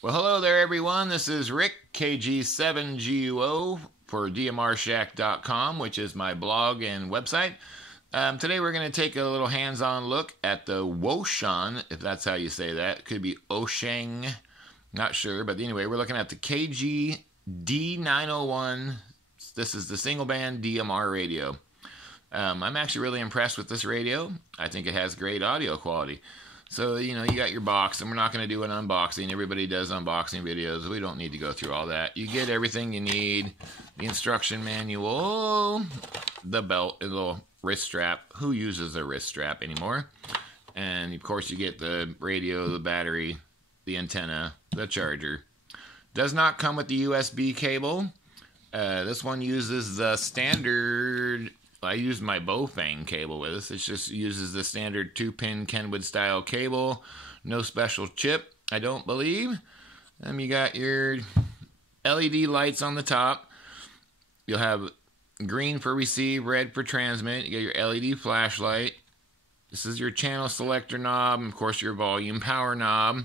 Well, hello there, everyone. This is Rick, KG-7GUO for DMRShack.com, which is my blog and website. Today we're going to take a little hands-on look at the Wouxun, if that's how you say that. It could be Wouxun, not sure. But anyway, we're looking at the KG-D901. This is the single-band DMR radio. I'm actually really impressed with this radio. I think it has great audio quality. So, you got your box, and we're not going to do an unboxing. Everybody does unboxing videos. We don't need to go through all that. You get everything you need. The instruction manual, the belt, a little wrist strap. Who uses a wrist strap anymore? And, of course, you get the radio, the battery, the antenna, the charger. Does not come with the USB cable. This one uses the standard... I used my Bofang cable with this. It just uses the standard 2-pin Kenwood style cable. No special chip, I don't believe. You got your LED lights on the top. You'll have green for receive, red for transmit. You got your LED flashlight. This is your channel selector knob, and of course your volume power knob.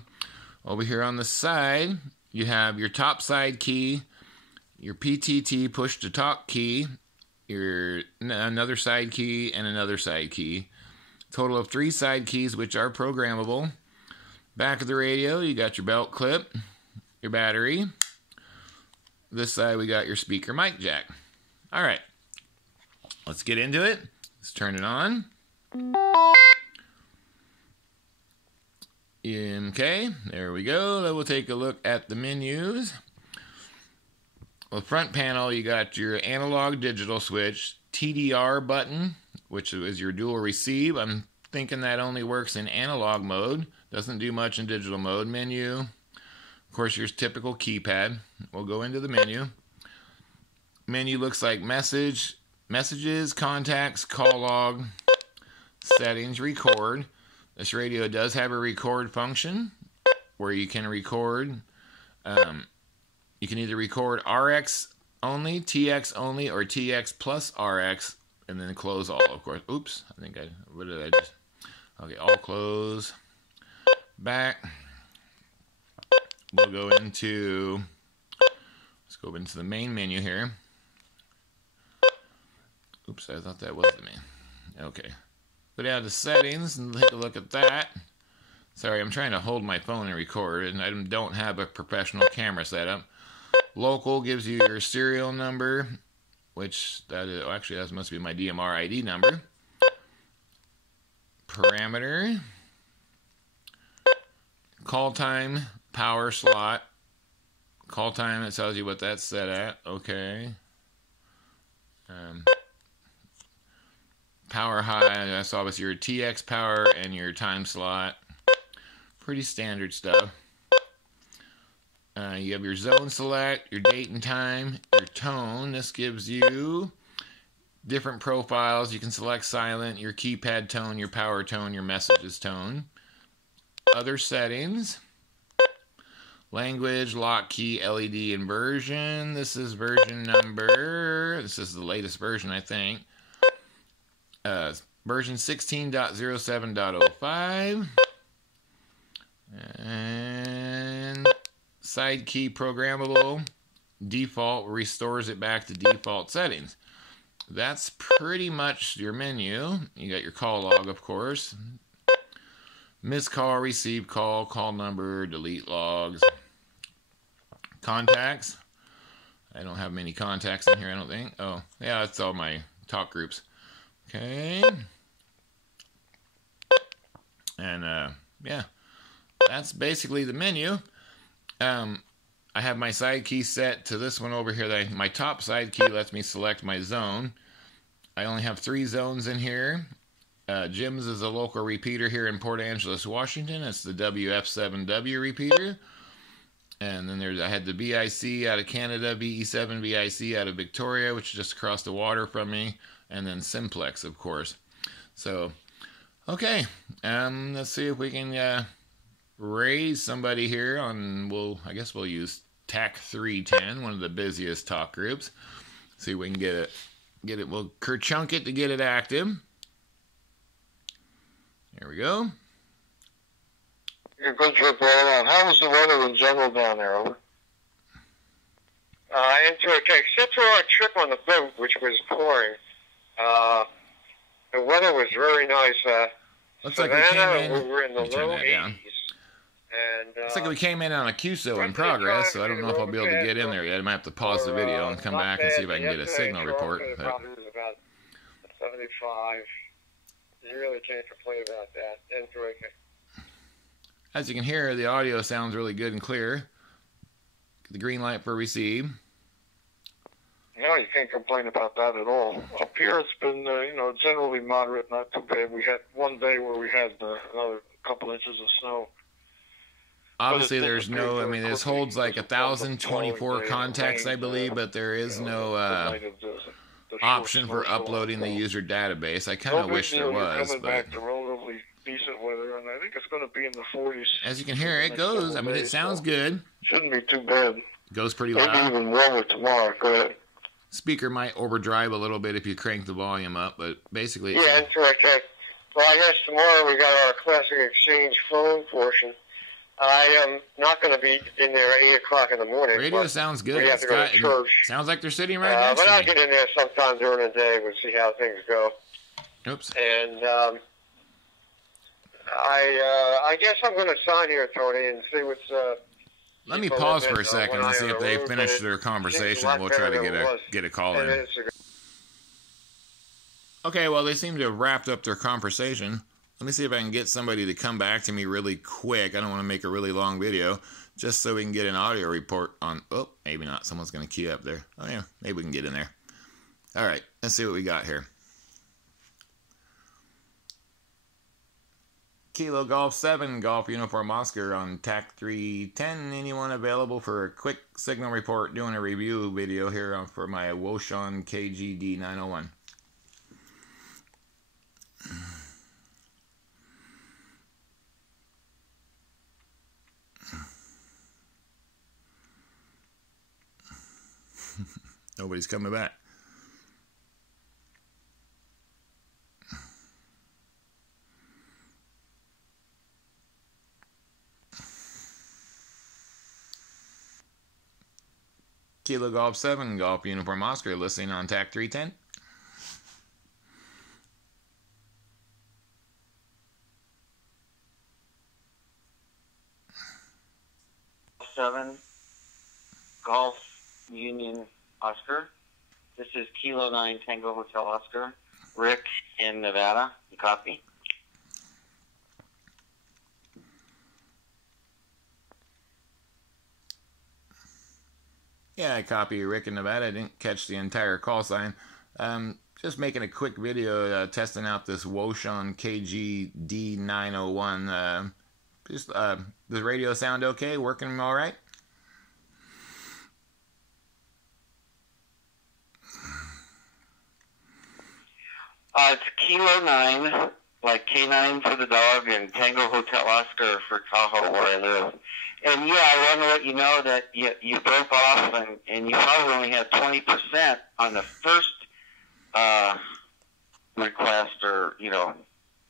Over here on the side, you have your top side key, your PTT push to talk key, another side key, and another side key. Total of 3 side keys, which are programmable. Back of the radio, you got your belt clip, your battery. This side, we got your speaker mic jack. All right, let's get into it. Let's turn it on. Okay, there we go. Then we'll take a look at the menus. On the front panel, you got your analog digital switch, TDR button, which is your dual receive. I'm thinking that only works in analog mode. Doesn't do much in digital mode. Menu. Of course, your typical keypad. We'll go into the menu. Menu looks like messages, contacts, call log, settings, record. This radio does have a record function where you can record. You can either record RX only, TX only, or TX plus RX, and then close all, of course. Oops, what did I just... Okay, all close. Back. We'll go into... Let's go into the main menu here. Oops, I thought that was the main. Okay. Go down to settings and take a look at that. Sorry, I'm trying to hold my phone and record, and I don't have a professional camera setup. Local gives you your serial number, which that must be my DMR ID number. Parameter. Call time, power slot. Call time, it tells you what that's set at. Okay. Power high, that's obviously your TX power and your time slot. Pretty standard stuff. You have your zone select, your date and time, your tone. This gives you different profiles. You can select silent, your keypad tone, your power tone, your messages tone. Other settings. Language, lock key, LED, and version. This is version number. This is the latest version, I think. Version 16.07.05. And... side key programmable, default restores it back to default settings. That's pretty much your menu. You got your call log, of course. Missed call, receive call, call number, delete logs. Contacts. I don't have many contacts in here, I don't think. Oh, yeah, that's all my talk groups. Okay. And, yeah, that's basically the menu. I have my side key set to this one over here. My top side key lets me select my zone. I only have 3 zones in here. Jim's is a local repeater here in Port Angeles, Washington. It's the WF7W repeater. And then I had the BIC out of Canada, VE7 BIC out of Victoria, which is just across the water from me. And then Simplex, of course. So, okay. Let's see if we can... raise somebody here on, I guess we'll use TAC 310, one of the busiest talk groups. See if we can get it, we'll kerchunk it to get it active. There we go. A good trip all around. How was the weather in general down there, over? Except for our trip on the boat, which was pouring. The weather was very nice. Looks like we came in. We were in the low 80s. And, looks like we came in on a QSO in progress, so I don't know if I'll be able to get in there yet. I might have to pause the video and come back and see if I can get a signal report. But probably was about 75. You really can't complain about that. And as you can hear, the audio sounds really good and clear. The green light for receive. No, you can't complain about that at all. Up here, it's been, generally moderate, not too bad. We had one day where we had another couple inches of snow. Obviously, there's no, I mean, this holds like 1,024 contacts, I believe, but there is no option for uploading the user database. I kind of wish there was. Coming back to relatively decent weather, and I think it's going to be in the 40s. As you can hear, it goes. I mean, it sounds good. Shouldn't be too bad. Goes pretty loud. Maybe even warmer tomorrow. Go ahead. Speaker might overdrive a little bit if you crank the volume up, but basically... Yeah, that's right. Well, I guess tomorrow we got our Classic Exchange phone portion. I am not going to be in there at 8 o'clock in the morning. Radio sounds good. We have to go to church. Sounds like they're sitting right next to me. But I'll get in there sometime during the day. We'll see how things go. Oops. And I guess I'm going to sign here, Tony, and see what's... Let me pause for a second and see if they finished their conversation. We'll try to get a call in. Okay, well, they seem to have wrapped up their conversation. Let me see if I can get somebody to come back to me really quick. I don't want to make a really long video, just so we can get an audio report on... Oh, maybe not. Someone's going to queue up there. Oh, yeah, maybe we can get in there. All right, let's see what we got here. Kilo Golf 7, Golf Uniform Oscar on TAC 310. Anyone available for a quick signal report? Doing a review video here for my Wouxun KG-D901. Nobody's coming back. Kilo Golf 7, Golf Uniform Oscar, listening on TAC 310. Golf Union Oscar. This is Kilo 9 Tango Hotel Oscar. Rick in Nevada. You copy? Yeah, I copy Rick in Nevada. I didn't catch the entire call sign. Just making a quick video testing out this Wouxun KG-D901. Does the radio sound okay? Working all right? It's Kilo 9, like K9 for the dog, and Tango Hotel Oscar for Tahoe, where I live. And yeah, I want to let you know that you broke off, and you probably only had 20% on the first request or,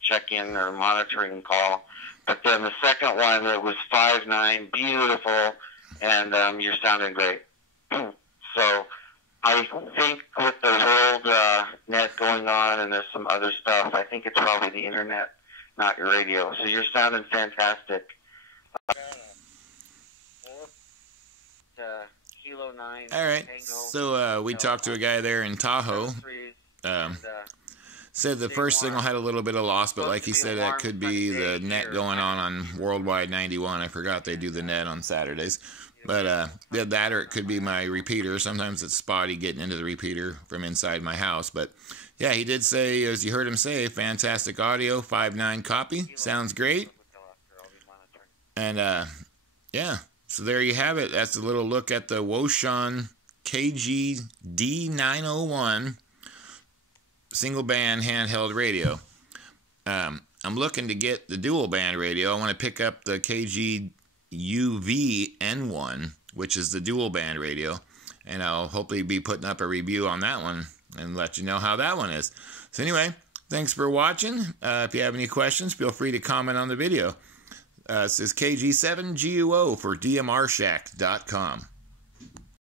check-in or monitoring call. But then the second one, it was 5.9, beautiful, and you're sounding great. So I think with the world net going on, and there's some other stuff, I think it's probably the internet, not your radio. So you're sounding fantastic. Kilo 9. All right. So we talked to a guy there in Tahoe. Said the first signal had a little bit of loss, but like he said, that could be the net going on Worldwide 91. I forgot they do the net on Saturdays. But that, or it could be my repeater. Sometimes it's spotty getting into the repeater from inside my house. But yeah, he did say, as you heard him say, fantastic audio, 5.9 copy. Sounds great. And yeah, so there you have it. That's a little look at the Wouxun KG-D901 single band handheld radio. I'm looking to get the dual band radio. I want to pick up the KG-UV-N1, which is the dual band radio, and I'll hopefully be putting up a review on that one and let you know how that one is. So anyway, thanks for watching. If you have any questions, feel free to comment on the video. It says KG7GUO for DMRShack.com.